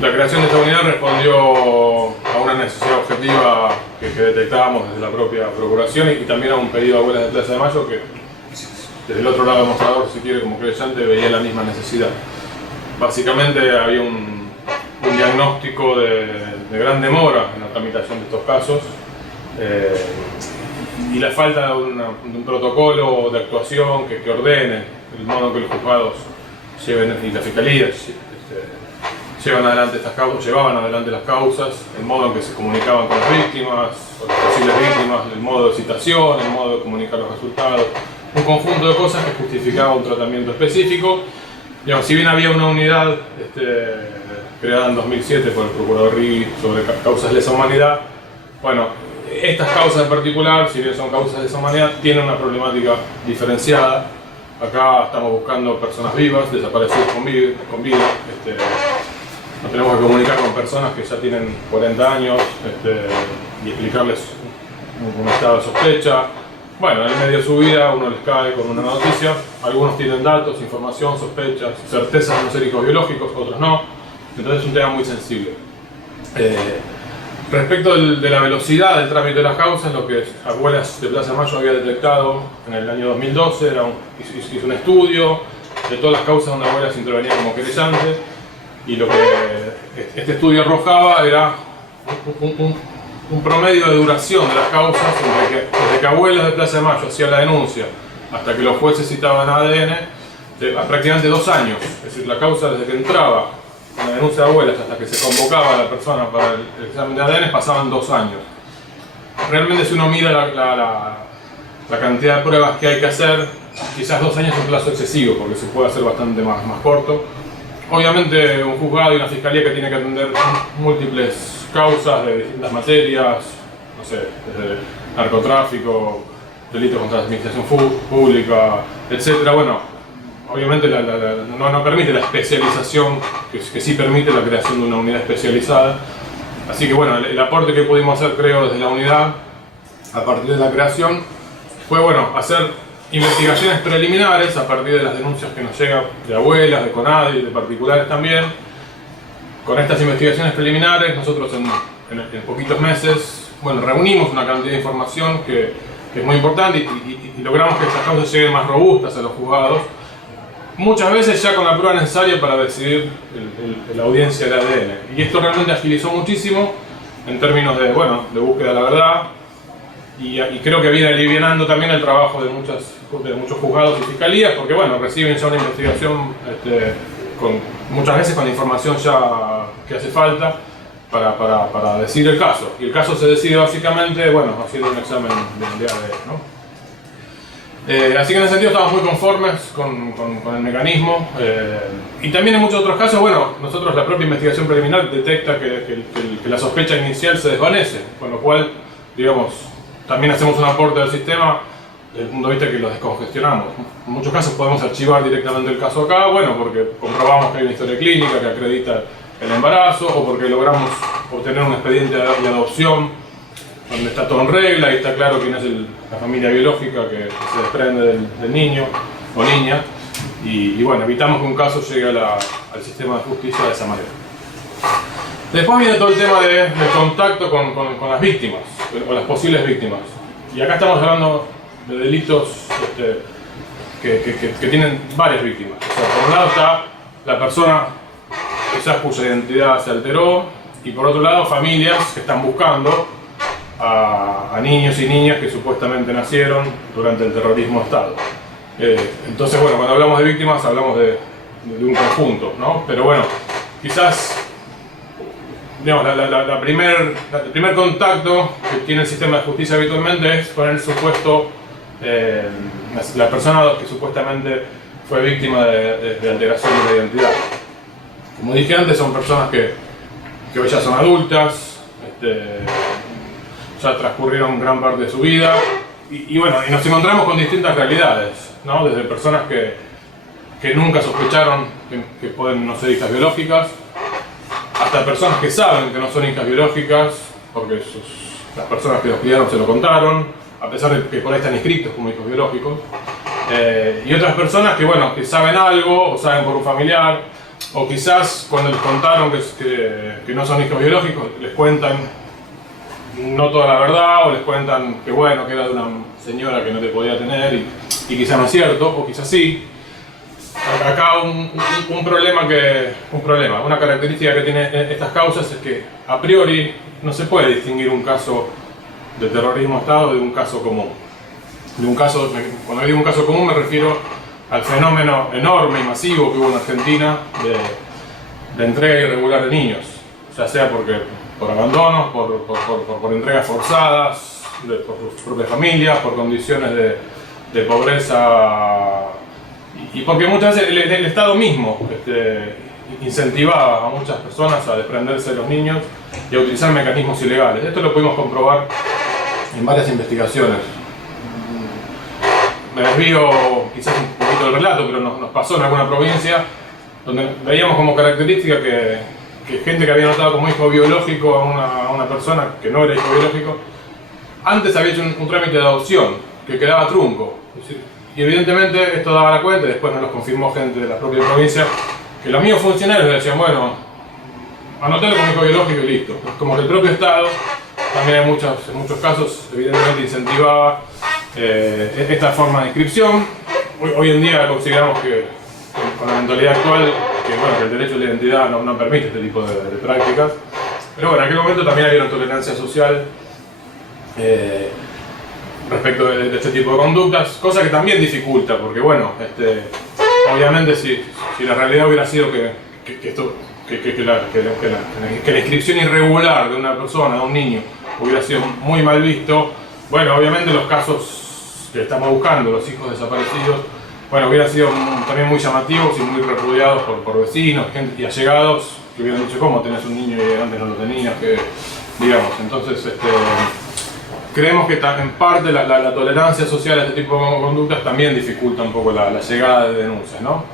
La creación de esta unidad respondió a una necesidad objetiva que detectábamos desde la propia Procuración y también a un pedido de Abuelas de Plaza de Mayo que desde el otro lado del mostrador, si quiere, como creyente, veía la misma necesidad. Básicamente había un diagnóstico de gran demora en la tramitación de estos casos y la falta de un protocolo de actuación que ordene el modo en que los juzgados lleven, y las fiscalías llevaban adelante las causas, el modo en que se comunicaban con las víctimas, con las posibles víctimas, el modo de citación, el modo de comunicar los resultados, un conjunto de cosas que justificaba un tratamiento específico. Digamos, si bien había una unidad creada en 2007 por el procurador Rigui sobre causas de lesa humanidad, bueno, estas causas en particular, si bien son causas de lesa humanidad, tienen una problemática diferenciada. Acá estamos buscando personas vivas, desaparecidas con vida. Nos tenemos que comunicar con personas que ya tienen 40 años y explicarles un estado de sospecha. Bueno, en el medio de su vida uno les cae con una noticia, algunos tienen datos, información, sospechas, certezas de no ser hijos biológicos, otros no. Entonces es un tema muy sensible. Respecto de la velocidad del trámite de las causas, lo que Abuelas de Plaza de Mayo había detectado en el año 2012, hizo un estudio de todas las causas donde Abuelas intervenía como querellante, y lo que este estudio arrojaba era un promedio de duración de las causas desde que Abuelas de Plaza de Mayo hacía la denuncia hasta que los jueces citaban ADN, prácticamente 2 años. Es decir, la causa desde que entraba la denuncia de Abuelas hasta que se convocaba a la persona para el examen de ADN pasaban 2 años. Realmente, si uno mira la cantidad de pruebas que hay que hacer, quizás 2 años es un plazo excesivo porque se puede hacer bastante más corto. Obviamente un juzgado y una fiscalía que tiene que atender múltiples causas de distintas materias, no sé, desde narcotráfico, delitos contra la administración pública, etc. Bueno, obviamente no permite la especialización que sí permite la creación de una unidad especializada. Así que bueno, el aporte que pudimos hacer, creo, desde la unidad a partir de la creación fue, bueno, hacer investigaciones preliminares a partir de las denuncias que nos llegan de abuelas, de CONADI, de particulares también. Con estas investigaciones preliminares nosotros en poquitos meses, bueno, reunimos una cantidad de información que es muy importante y logramos que estas causas lleguen más robustas a los juzgados, muchas veces ya con la prueba necesaria para decidir la audiencia del ADN. Y esto realmente agilizó muchísimo en términos de, bueno, de búsqueda de la verdad, y creo que viene alivianando también el trabajo de muchos juzgados y fiscalías, porque bueno, reciben ya una investigación muchas veces con información ya que hace falta para decidir el caso. Y el caso se decide básicamente, bueno, haciendo un examen de ADN, ¿no? Así que en ese sentido estamos muy conformes con el mecanismo. Y también en muchos otros casos, bueno, nosotros la propia investigación preliminar detecta que la sospecha inicial se desvanece, con lo cual, digamos, también hacemos un aporte al sistema desde el punto de vista que lo descongestionamos. En muchos casos podemos archivar directamente el caso acá, bueno, porque comprobamos que hay una historia clínica que acredita el embarazo, o porque logramos obtener un expediente de adopción donde está todo en regla y está claro quién es la familia biológica que se desprende del niño o niña, y bueno, evitamos que un caso llegue al sistema de justicia de esa manera. Después viene todo el tema del contacto con las víctimas, o las posibles víctimas. Y acá estamos hablando de delitos que tienen varias víctimas. O sea, por un lado está la persona quizás cuya identidad se alteró, y por otro lado familias que están buscando a niños y niñas que supuestamente nacieron durante el terrorismo de Estado. Entonces, bueno, cuando hablamos de víctimas hablamos de un conjunto, ¿no? Pero bueno, quizás, digamos, el primer contacto que tiene el sistema de justicia habitualmente es con el supuesto, la persona que supuestamente fue víctima de alteración de la identidad. Como dije antes, son personas que hoy ya son adultas, ya transcurrieron gran parte de su vida, y bueno, y nos encontramos con distintas realidades, ¿no? Desde personas que nunca sospecharon que pueden no ser hijas biológicas, hasta personas que saben que no son hijas biológicas porque las personas que los criaron se lo contaron, a pesar de que por ahí están inscritos como hijos biológicos, y otras personas que, bueno, que saben algo o saben por un familiar, o quizás cuando les contaron que no son hijos biológicos, les cuentan no toda la verdad, o les cuentan que bueno, que era de una señora que no te podía tener y quizás no es cierto, o quizás sí. Acá una característica que tiene estas causas es que a priori no se puede distinguir un caso de terrorismo de Estado de un caso común. Cuando digo un caso común me refiero al fenómeno enorme y masivo que hubo en Argentina de entrega irregular de niños, ya sea por abandonos, por entregas forzadas, por sus propias familias, por condiciones de pobreza, y porque muchas veces el Estado mismo incentivaba a muchas personas a desprenderse de los niños y a utilizar mecanismos ilegales. Esto lo pudimos comprobar en varias investigaciones. Me desvío quizás un poquito del relato, pero nos pasó en alguna provincia donde veíamos como característica que gente que había notado como hijo biológico a una persona que no era hijo biológico, antes había hecho un trámite de adopción que quedaba trunco. Y evidentemente esto daba la cuenta, y después nos lo confirmó gente de la propia provincia, que los mismos funcionarios le decían, bueno, anotelo como hijo biológico y listo. Pues como que el propio Estado, también en muchos casos, evidentemente incentivaba esta forma de inscripción. Hoy en día consideramos que con la mentalidad actual, que el derecho a la identidad no permite este tipo de prácticas. Pero bueno, en aquel momento también había una tolerancia social respecto de este tipo de conductas, cosa que también dificulta, porque bueno, obviamente si la realidad hubiera sido que la inscripción irregular de una persona, de un niño, hubiera sido muy mal visto, bueno, obviamente los casos que estamos buscando, los hijos desaparecidos, bueno, hubieran sido también muy llamativos y muy repudiados por vecinos, gente y allegados, que hubieran dicho, ¿cómo tenés un niño y antes no lo tenías? Digamos, entonces creemos que en parte la tolerancia social a este tipo de conductas también dificulta un poco la llegada de denuncias, ¿no?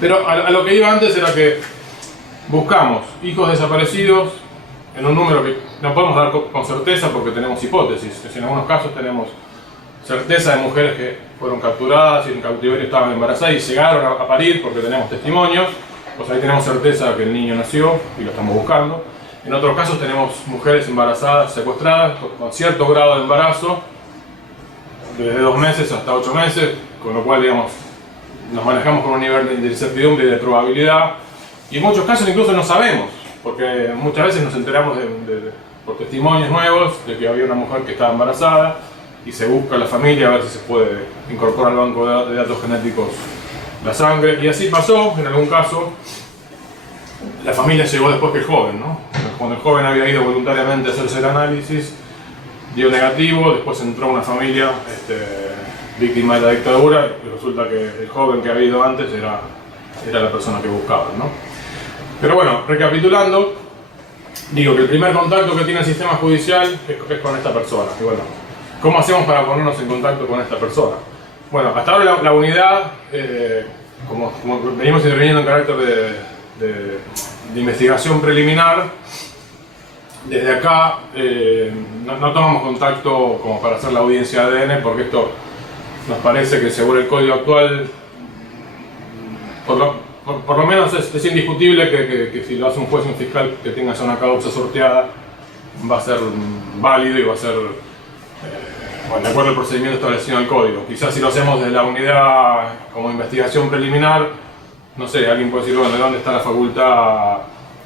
Pero a lo que iba antes era que buscamos hijos desaparecidos en un número que no podemos dar con certeza porque tenemos hipótesis. En algunos casos tenemos certeza de mujeres que fueron capturadas y en cautiverio estaban embarazadas y llegaron a parir porque tenemos testimonios, pues ahí tenemos certeza que el niño nació y lo estamos buscando. En otros casos tenemos mujeres embarazadas, secuestradas, con cierto grado de embarazo, desde 2 meses hasta 8 meses, con lo cual, digamos, nos manejamos con un nivel de incertidumbre y de probabilidad, y en muchos casos incluso no sabemos, porque muchas veces nos enteramos por testimonios nuevos de que había una mujer que estaba embarazada, y se busca a la familia a ver si se puede incorporar al banco de datos genéticos la sangre, y así pasó en algún caso. La familia llegó después que el joven, ¿no? Cuando el joven había ido voluntariamente a hacerse el análisis, dio negativo, después entró una familia víctima de la dictadura y resulta que el joven que había ido antes era la persona que buscaban, ¿no? Pero bueno, recapitulando, digo que el primer contacto que tiene el sistema judicial es con esta persona. Y bueno, ¿cómo hacemos para ponernos en contacto con esta persona? Bueno, hasta ahora la unidad, como venimos interviniendo en carácter de investigación preliminar, desde acá no tomamos contacto como para hacer la audiencia de ADN, porque esto nos parece que según el código actual, por lo menos es indiscutible que si lo hace un juez o un fiscal que tenga ya una causa sorteada, va a ser válido y va a ser bueno, de acuerdo al procedimiento establecido en el código. Quizás si lo hacemos desde la unidad como investigación preliminar, no sé, alguien puede decir, bueno, ¿de dónde está la facultad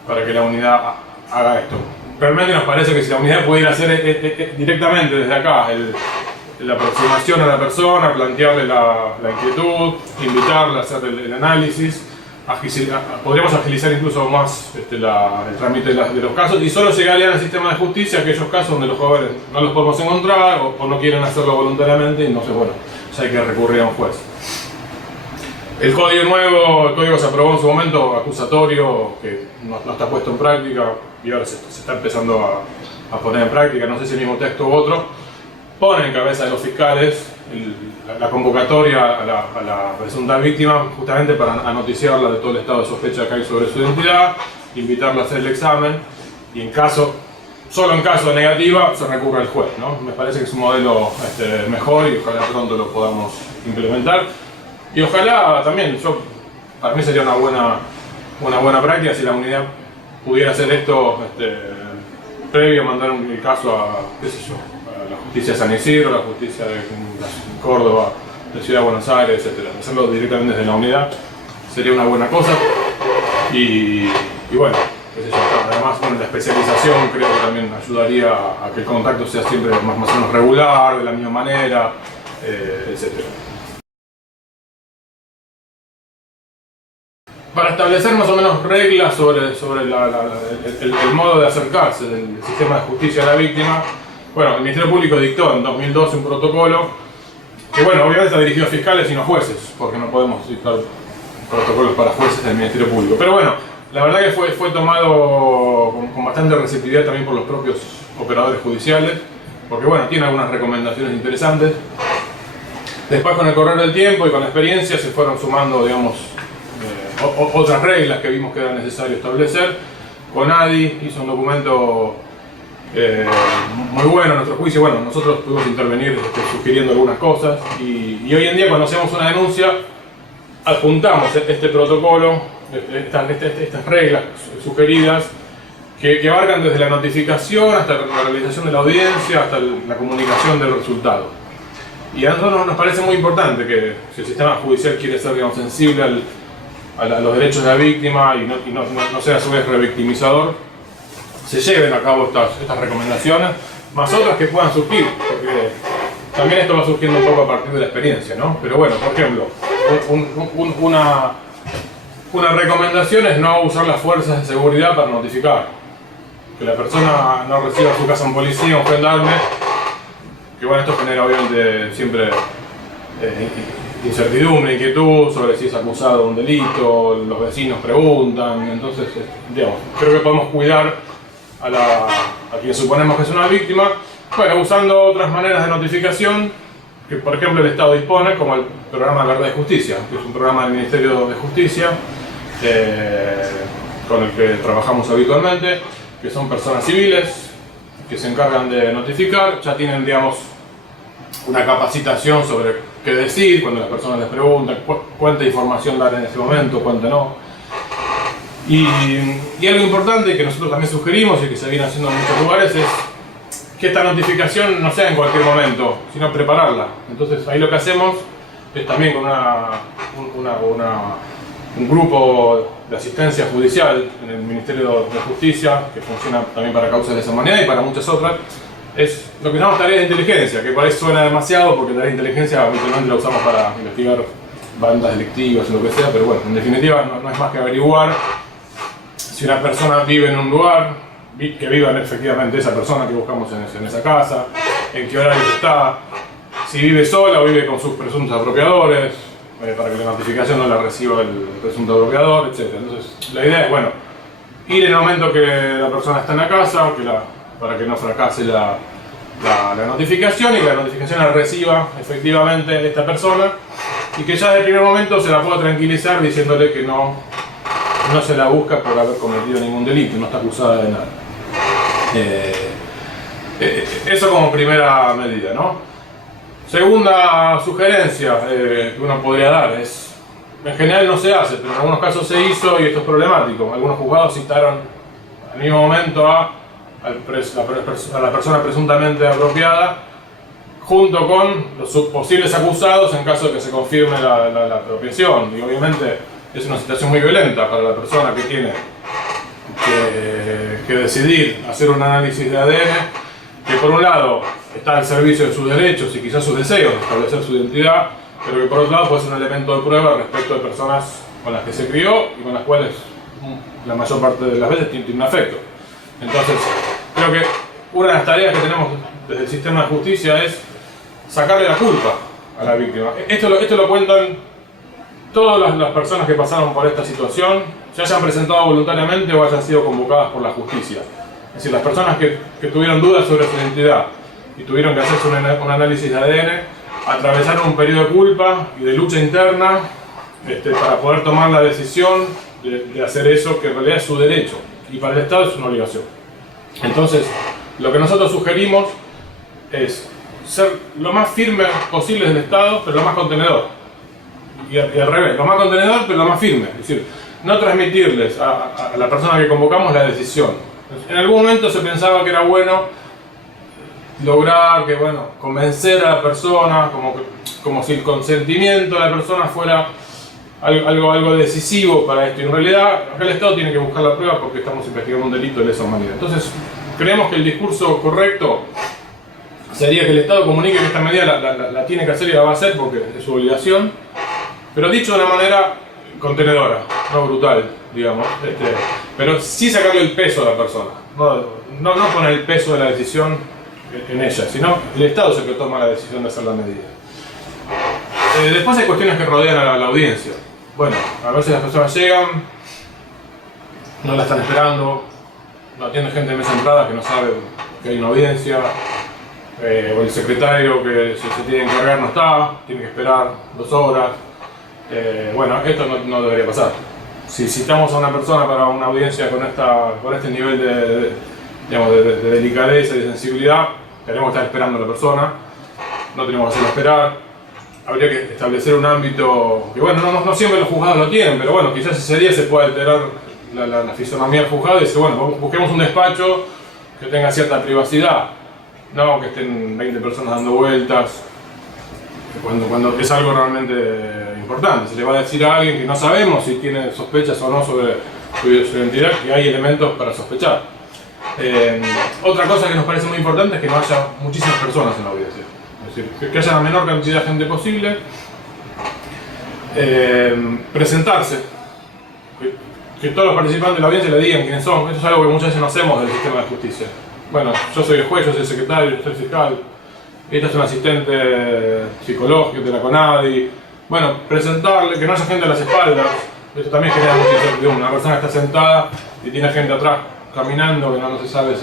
para que la unidad haga esto? Realmente nos parece que si la unidad pudiera hacer directamente desde acá la aproximación a la persona, plantearle la inquietud, invitarla a hacer el análisis, podríamos agilizar incluso más el trámite de los casos, y solo llegarían al sistema de justicia aquellos casos donde los jóvenes no los podemos encontrar o no quieren hacerlo voluntariamente, y entonces, bueno, ya hay que recurrir a un juez. El código se aprobó en su momento acusatorio, que no está puesto en práctica y ahora se está empezando a poner en práctica, no sé si el mismo texto u otro. Pone en cabeza de los fiscales la convocatoria a la presunta víctima, justamente para noticiarla de todo el estado de sospecha que hay sobre su identidad, invitarla a hacer el examen, y solo en caso de negativa se recurre al juez, ¿no? Me parece que es un modelo mejor y ojalá pronto lo podamos implementar. Y ojalá también, para mí sería una una buena práctica si la unidad pudiera hacer esto previo a mandar el caso a, qué sé yo, a la justicia de San Isidro, a la justicia de Córdoba, de Ciudad de Buenos Aires, etc. Hacerlo directamente desde la unidad sería una buena cosa. Y bueno, qué sé yo, además con la especialización creo que también ayudaría a que el contacto sea siempre más o menos regular, de la misma manera, etc. Para establecer más o menos reglas sobre el modo de acercarse del sistema de justicia a la víctima, bueno, el Ministerio Público dictó en 2012 un protocolo que, bueno, obviamente está dirigido a fiscales y no jueces, porque no podemos dictar protocolos para jueces del Ministerio Público. Pero bueno, la verdad que fue tomado con bastante receptividad también por los propios operadores judiciales, porque bueno, tiene algunas recomendaciones interesantes. Después, con el correr del tiempo y con la experiencia, se fueron sumando, digamos, otras reglas que vimos que era necesario establecer. CONADI hizo un documento muy bueno a nuestro juicio. Bueno, nosotros pudimos intervenir sugiriendo algunas cosas y hoy en día, cuando hacemos una denuncia, adjuntamos este protocolo, estas reglas sugeridas que abarcan desde la notificación hasta la realización de la audiencia, hasta la comunicación del resultado. Y a nosotros nos parece muy importante que, si el sistema judicial quiere ser, digamos, sensible a los derechos de la víctima y no sea a su vez revictimizador, se lleven a cabo estas recomendaciones, más otras que puedan surgir, porque también esto va surgiendo un poco a partir de la experiencia, ¿no? Pero bueno, por ejemplo, una recomendación es no usar las fuerzas de seguridad para notificar. Que la persona no reciba a su casa un policía, un gendarme, que bueno, esto genera obviamente siempre incertidumbre, inquietud sobre si es acusado de un delito, los vecinos preguntan, entonces, digamos, creo que podemos cuidar a quien suponemos que es una víctima, bueno, usando otras maneras de notificación que, por ejemplo, el Estado dispone, como el programa Verdad y Justicia, que es un programa del Ministerio de Justicia con el que trabajamos habitualmente, que son personas civiles que se encargan de notificar, ya tienen, digamos, una capacitación sobre qué decir cuando las personas les preguntan, cuánta información dar en ese momento, cuánta no. Y algo importante que nosotros también sugerimos y que se viene haciendo en muchos lugares es que esta notificación no sea en cualquier momento, sino prepararla. Entonces ahí lo que hacemos es también con un grupo de asistencia judicial en el Ministerio de Justicia, que funciona también para causas de esa manera y para muchas otras, es lo que llamamos tareas de inteligencia, que por ahí suena demasiado porque tareas de inteligencia habitualmente la usamos para investigar bandas delictivas o lo que sea, pero bueno, en definitiva no es más que averiguar si una persona vive en un lugar, que viva efectivamente esa persona que buscamos en esa casa, en qué horario está, si vive sola o vive con sus presuntos apropiadores, para que la notificación no la reciba el presunto apropiador, etc. Entonces la idea es, bueno, ir en el momento que la persona está en la casa, para que no fracase la notificación y que la notificación la reciba efectivamente esta persona y que ya desde el primer momento se la pueda tranquilizar diciéndole que no se la busca por haber cometido ningún delito, no está acusada de nada. Eso como primera medida, ¿no? Segunda sugerencia que uno podría dar es, en general no se hace, pero en algunos casos se hizo y esto es problemático. Algunos juzgados citaron al mismo momento a la persona presuntamente apropiada junto con los posibles acusados en caso de que se confirme la apropiación. Y obviamente es una situación muy violenta para la persona que tiene que decidir hacer un análisis de ADN, que por un lado está al servicio de sus derechos y quizás sus deseos de establecer su identidad, pero que por otro lado puede ser un elemento de prueba respecto de personas con las que se crió y con las cuales la mayor parte de las veces tiene un afecto. Entonces, creo que una de las tareas que tenemos desde el sistema de justicia es sacarle la culpa a la víctima. Esto lo cuentan todas las personas que pasaron por esta situación, se hayan presentado voluntariamente o hayan sido convocadas por la justicia. Es decir, las personas que tuvieron dudas sobre su identidad y tuvieron que hacerse un análisis de ADN, atravesaron un periodo de culpa y de lucha interna para poder tomar la decisión de hacer eso, que en realidad es su derecho y para el Estado es una obligación. Entonces, lo que nosotros sugerimos es ser lo más firme posible del Estado, pero lo más contenedor. Y al revés, lo más contenedor, pero lo más firme. Es decir, no transmitirles a la persona que convocamos la decisión. En algún momento se pensaba que era bueno lograr que, bueno, convencer a la persona, como si el consentimiento de la persona fuera algo decisivo para esto. Y en realidad, acá el Estado tiene que buscar la prueba porque estamos investigando un delito de lesa humanidad. Entonces, creemos que el discurso correcto sería que el Estado comunique que esta medida la tiene que hacer y la va a hacer porque es su obligación, pero dicho de una manera contenedora, no brutal, digamos, pero sí sacarle el peso a la persona, no poner el peso de la decisión en ella, sino el Estado es el que toma la decisión de hacer la medida. Después hay cuestiones que rodean a la audiencia. Bueno, a veces las personas llegan, no la están esperando, no atiende gente de mesa entrada que no sabe que hay una audiencia, o el secretario que se tiene que encargar no está, tiene que esperar 2 horas. Bueno, esto no debería pasar. Si citamos a una persona para una audiencia con este nivel de delicadeza y de sensibilidad, tenemos que estar esperando a la persona, no tenemos que hacerla esperar. Habría que establecer un ámbito que, bueno, no siempre los juzgados lo tienen, pero bueno, quizás ese día se puede alterar la fisonomía del juzgado y decir, bueno, busquemos un despacho que tenga cierta privacidad, no que estén 20 personas dando vueltas, cuando es algo realmente importante. Se le va a decir a alguien que no sabemos si tiene sospechas o no sobre su identidad, que hay elementos para sospechar. Otra cosa que nos parece muy importante es que no haya muchísimas personas en la audiencia. Es decir, que haya la menor cantidad de gente posible. Presentarse. Que todos los participantes de la audiencia le digan quiénes son. Eso es algo que muchas veces no hacemos del sistema de justicia. Bueno, yo soy el juez, yo soy el secretario, yo soy el fiscal. Esta es un asistente psicológico de la CONADI. Bueno, presentarle, que no haya gente a las espaldas. Eso también genera mucha incertidumbre. Una persona está sentada y tiene gente atrás caminando que no se sabe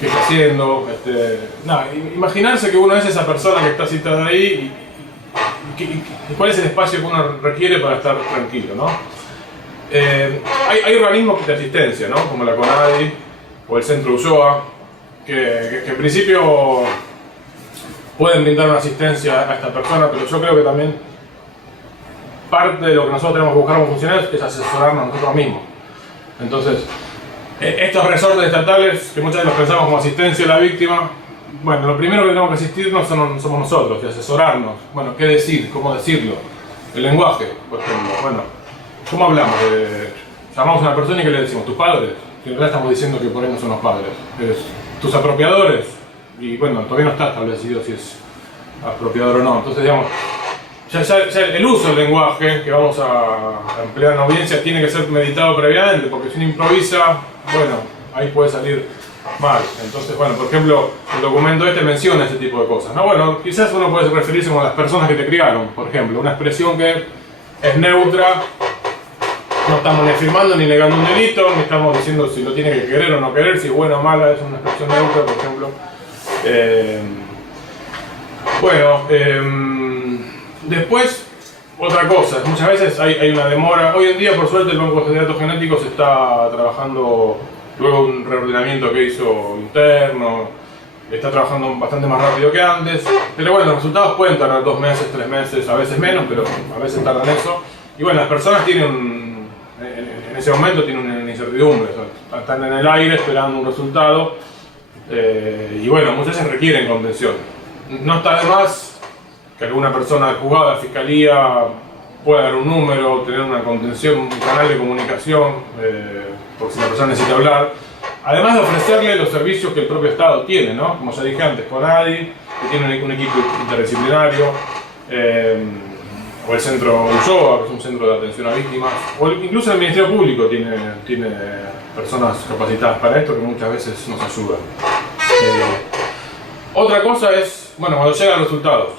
qué está haciendo. Imaginarse que uno es esa persona que está citada ahí y cuál es el espacio que uno requiere para estar tranquilo, ¿no? Hay organismos de asistencia, ¿no? Como la CONADI o el Centro Ulloa, que en principio pueden brindar una asistencia a esta persona, pero yo creo que también parte de lo que nosotros tenemos que buscar como funcionarios es asesorarnos nosotros mismos. Entonces, estos resortes estatales, que muchas veces los pensamos como asistencia a la víctima, bueno, lo primero que tenemos que asistirnos somos nosotros, y asesorarnos. Bueno, qué decir, cómo decirlo. El lenguaje, por ejemplo. Bueno, ¿cómo hablamos? Llamamos a una persona y ¿qué le decimos? ¿Tus padres? Que en realidad estamos diciendo que por ahí no son los padres. ¿Tus apropiadores? Y bueno, todavía no está establecido si es apropiador o no. Entonces, digamos, ya el uso del lenguaje que vamos a emplear en la audiencia tiene que ser meditado previamente, porque si uno improvisa, bueno, ahí puede salir mal. Entonces, bueno, por ejemplo, el documento menciona ese tipo de cosas, ¿no? Bueno, quizás uno puede referirse como a las personas que te criaron, por ejemplo, una expresión que es neutra, no estamos ni afirmando ni negando un delito, ni estamos diciendo si lo tiene que querer o no querer, si es buena o mala, es una expresión neutra, por ejemplo. Después, otra cosa, muchas veces hay una demora. Hoy en día, por suerte, el Banco de Datos Genéticos está trabajando, luego de un reordenamiento que hizo interno, está trabajando bastante más rápido que antes. Pero bueno, los resultados pueden tardar 2 meses, 3 meses, a veces menos, pero a veces tardan eso. Y bueno, las personas tienen, en ese momento tienen una incertidumbre, o sea, están en el aire esperando un resultado. Y bueno, muchas veces requieren contención. No está de más que alguna persona del juzgado, de la fiscalía, pueda dar un número, tener una contención, un canal de comunicación, por si la persona necesita hablar. Además de ofrecerle los servicios que el propio Estado tiene, ¿no? Como ya dije antes, CONADI, que tiene un equipo interdisciplinario, o el Centro Ulloa, que es un centro de atención a víctimas, o incluso el Ministerio Público tiene personas capacitadas para esto que muchas veces nos ayudan. Otra cosa es, bueno, cuando llegan los resultados.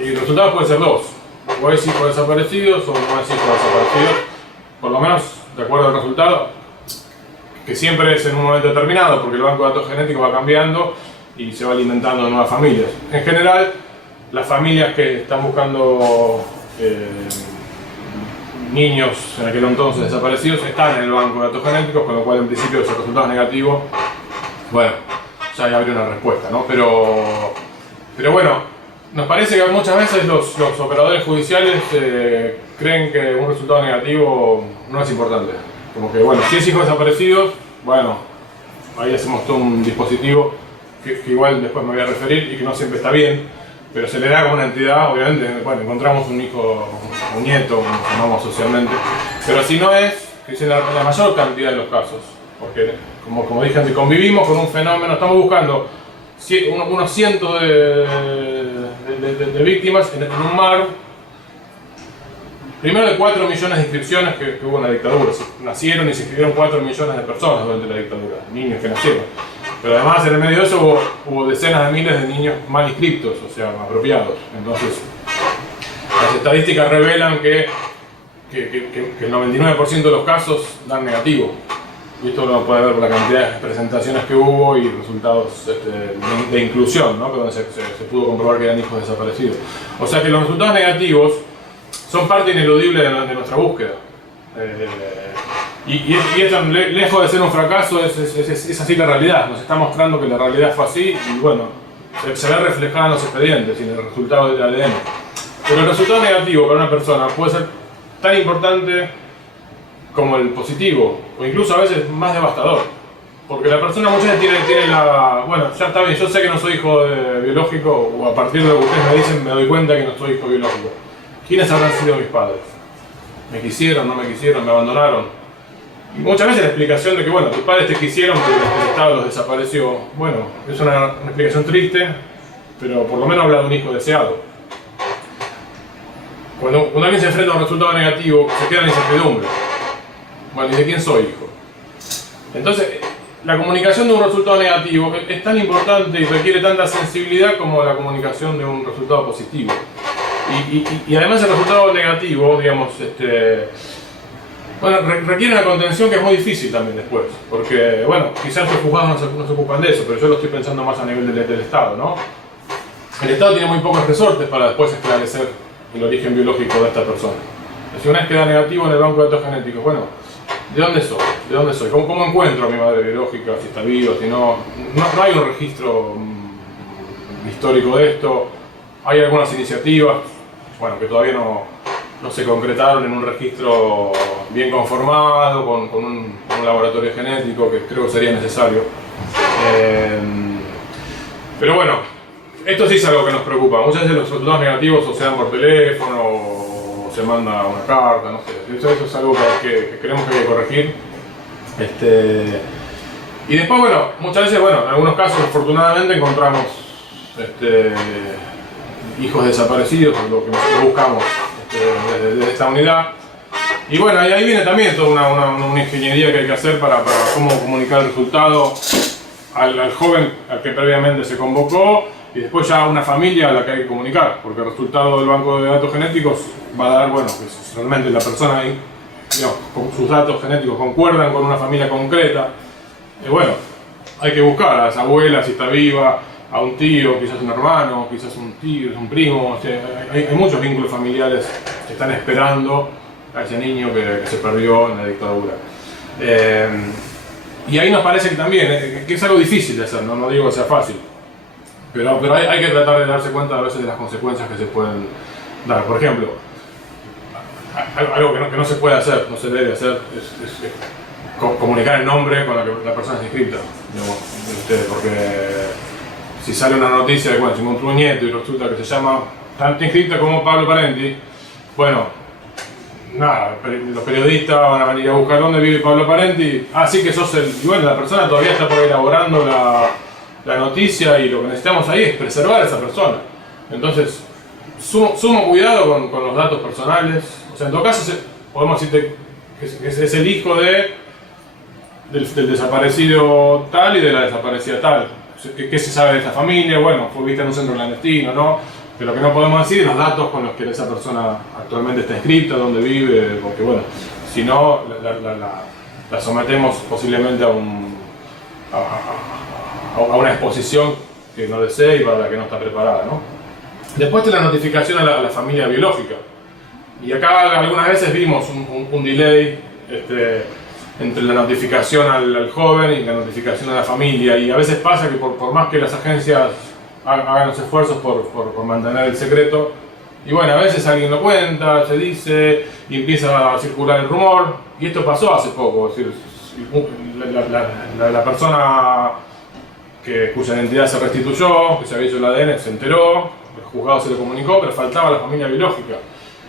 Y los resultados pueden ser 2. O es hijo de desaparecidos o no es hijo de desaparecidos. Por lo menos, de acuerdo al resultado, que siempre es en un momento determinado, porque el banco de datos genéticos va cambiando y se va alimentando de nuevas familias. En general, las familias que están buscando niños en aquel entonces desaparecidos están en el banco de datos genéticos, con lo cual en principio si el resultado es negativo, bueno, ya habría una respuesta, ¿no? Pero bueno, nos parece que muchas veces los operadores judiciales creen que un resultado negativo no es importante. Como que, bueno, si es hijo desaparecido, bueno, ahí hacemos todo un dispositivo que igual después me voy a referir y que no siempre está bien, pero se le da como una entidad, obviamente, bueno, encontramos un hijo, un nieto, como llamamos socialmente, pero si no es, que es la mayor cantidad de los casos, porque como dije antes, convivimos con un fenómeno, estamos buscando unos cientos de víctimas en un mar, primero de 4 millones de inscripciones que hubo en la dictadura. Nacieron y se inscribieron 4 millones de personas durante la dictadura, niños que nacieron. Pero además en el medio de eso hubo decenas de miles de niños mal inscriptos, o sea, apropiados. Entonces, las estadísticas revelan que el 99% de los casos dan negativo. Y esto lo puede ver por la cantidad de presentaciones que hubo y resultados de inclusión, ¿no? Donde se pudo comprobar que eran hijos desaparecidos. O sea que los resultados negativos son parte ineludible de nuestra búsqueda. Y esto, lejos de ser un fracaso, es así la realidad. Nos está mostrando que la realidad fue así y bueno, se ve reflejada en los expedientes y en el resultado del ADN. Pero el resultado negativo para una persona puede ser tan importante como el positivo, o incluso a veces más devastador. Porque la persona muchas veces tiene la... Bueno, ya está bien, yo sé que no soy hijo biológico, o a partir de lo que ustedes me dicen me doy cuenta que no soy hijo biológico. ¿Quiénes habrán sido mis padres? ¿Me quisieron, no me quisieron, me abandonaron? Y muchas veces la explicación de que, bueno, tus padres te quisieron, pero el Estado los desapareció, bueno, es una explicación triste, pero por lo menos habla de un hijo deseado. Cuando alguien se enfrenta a un resultado negativo, se queda en la incertidumbre. Bueno, ¿y de quién soy hijo? Entonces, la comunicación de un resultado negativo es tan importante y requiere tanta sensibilidad como la comunicación de un resultado positivo. Y además el resultado negativo, digamos, bueno, requiere una contención que es muy difícil también después, porque, bueno, quizás los juzgados no se ocupan de eso, pero yo lo estoy pensando más a nivel del Estado, ¿no? El Estado tiene muy pocos resortes para después esclarecer el origen biológico de esta persona. Si una vez queda negativo en el banco de datos genéticos, bueno, ¿de dónde soy? ¿De dónde soy? ¿Cómo encuentro a mi madre biológica? Si está viva, si no hay un registro histórico de esto. Hay algunas iniciativas, bueno, que todavía no se concretaron en un registro bien conformado, con un laboratorio genético que creo que sería necesario. Pero bueno, esto sí es algo que nos preocupa. Muchas veces los resultados negativos o se dan por teléfono o se manda una carta, no sé. Eso es algo que creemos que hay que corregir. Y después, bueno, muchas veces, bueno, en algunos casos afortunadamente encontramos hijos desaparecidos, lo que nosotros buscamos desde esta unidad. Y bueno, ahí viene también toda una ingeniería que hay que hacer para cómo comunicar el resultado al joven al que previamente se convocó y después ya a una familia a la que hay que comunicar, porque el resultado del banco de datos genéticos va a dar, bueno, que si realmente la persona ahí, digamos, con sus datos genéticos concuerdan con una familia concreta. Bueno, hay que buscar a esa abuela si está viva, a un tío, quizás un hermano, quizás un tío, un primo. O sea, hay muchos vínculos familiares que están esperando a ese niño que se perdió en la dictadura. Y ahí nos parece que también, que es algo difícil de hacer, no digo que sea fácil, pero hay que tratar de darse cuenta a veces de las consecuencias que se pueden dar. Por ejemplo, algo que no se puede hacer, no se debe hacer, es comunicar el nombre con la persona es inscripta, digamos, porque si sale una noticia de, bueno, se encontró un nieto y resulta que se llama tanto inscripta como Pablo Parenti, bueno, nada, los periodistas van a venir a buscar dónde vive Pablo Parenti. Sí que sos el... Y bueno, la persona todavía está por ahí elaborando la noticia y lo que necesitamos ahí es preservar a esa persona. Entonces, sumo cuidado con los datos personales. O sea, en todo caso, podemos decirte que es el hijo del desaparecido tal y de la desaparecida tal. ¿Qué se sabe de esa familia? Bueno, fue vista en un centro clandestino, ¿no? Pero lo que no podemos decir es los datos con los que esa persona actualmente está inscrita, dónde vive, porque bueno, si no, la sometemos posiblemente a una exposición que no desee y para la que no está preparada, ¿no? Después de la notificación a la familia biológica. Y acá algunas veces vimos un delay entre la notificación al joven y la notificación a la familia. Y a veces pasa que por más que las agencias hagan los esfuerzos por mantener el secreto. Y bueno, a veces alguien lo cuenta, se dice, y empieza a circular el rumor. Y esto pasó hace poco, es decir, la persona cuya identidad se restituyó, que se había hecho el ADN, se enteró, el juzgado se lo comunicó, pero faltaba la familia biológica.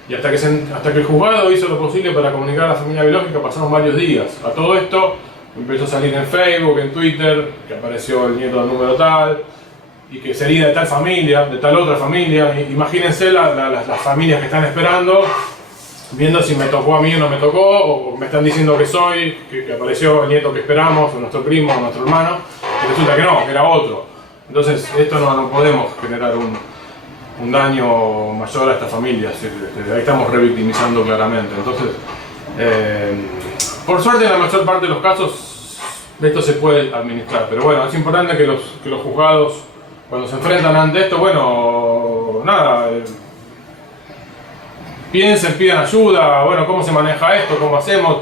Y hasta que el juzgado hizo lo posible para comunicar a la familia biológica pasaron varios días. A todo esto empezó a salir en Facebook, en Twitter, que apareció el nieto del número tal, y que sería de tal familia, de tal otra familia. Imagínense las familias que están esperando, viendo si me tocó a mí o no me tocó, o me están diciendo que soy, que apareció el nieto que esperamos, o nuestro primo, o nuestro hermano, y resulta que no, que era otro. Entonces esto no podemos generar un daño mayor a estas familias, ahí estamos revictimizando claramente. Entonces, por suerte en la mayor parte de los casos esto se puede administrar, pero bueno, es importante que los juzgados, cuando se enfrentan ante esto, bueno, nada, piensen, pidan ayuda, bueno, ¿cómo se maneja esto? ¿Cómo hacemos?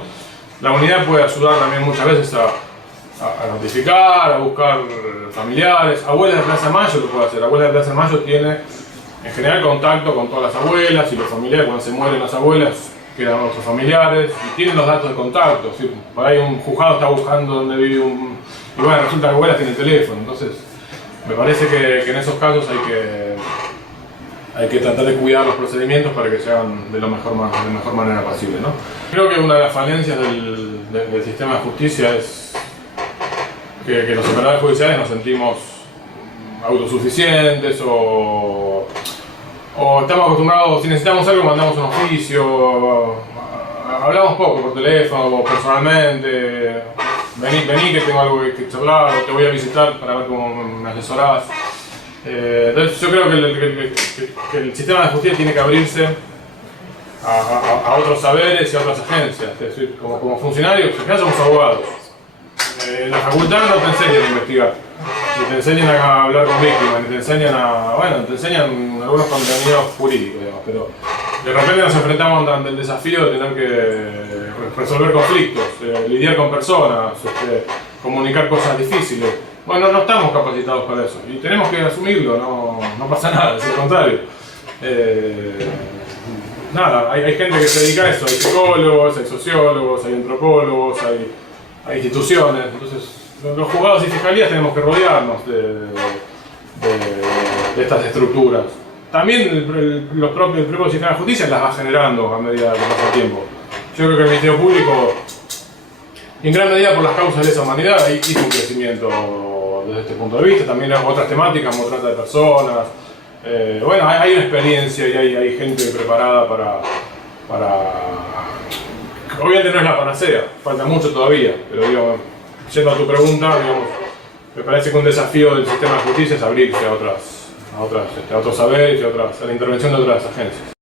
La unidad puede ayudar también muchas veces a notificar, a buscar familiares. Abuelas de Plaza de Mayo lo puede hacer. Abuelas de Plaza de Mayo tiene en general contacto con todas las abuelas y los familiares. Cuando se mueren las abuelas quedan otros familiares y tienen los datos de contacto. ¿Sí? Por ahí un juzgado está buscando dónde vive y bueno, resulta que la abuela tiene el teléfono. Entonces me parece que en esos casos hay que tratar de cuidar los procedimientos para que se hagan de la mejor manera posible, ¿no? Creo que una de las falencias del sistema de justicia es que los operadores judiciales nos sentimos autosuficientes o estamos acostumbrados, si necesitamos algo mandamos un oficio, hablamos poco por teléfono o personalmente, vení que tengo algo que charlar o te voy a visitar para ver cómo me asesorás. Entonces yo creo que el sistema de justicia tiene que abrirse a otros saberes y a otras agencias. Es decir, como funcionarios, acá somos abogados. En la facultad no te enseñan a investigar, ni te enseñan a hablar con víctimas, ni te enseñan te enseñan algunos contenidos jurídicos, digamos, pero de repente nos enfrentamos ante el desafío de tener que resolver conflictos, lidiar con personas, comunicar cosas difíciles. Bueno, no estamos capacitados para eso y tenemos que asumirlo, no pasa nada, es el contrario. Nada, hay gente que se dedica a eso, hay psicólogos, hay sociólogos, hay antropólogos, hay instituciones, entonces los juzgados y fiscalías tenemos que rodearnos de estas estructuras. También el propio sistema de justicia las va generando a medida que pasa el tiempo. Yo creo que el Ministerio Público, en gran medida por las causas de esa humanidad, hizo un crecimiento desde este punto de vista. También hay otras temáticas, como trata de personas. Bueno, hay una experiencia y hay gente preparada para... Obviamente no es la panacea, falta mucho todavía, pero digo, yendo a tu pregunta, digamos, me parece que un desafío del sistema de justicia es abrirse a otros saberes y a la intervención de otras agencias.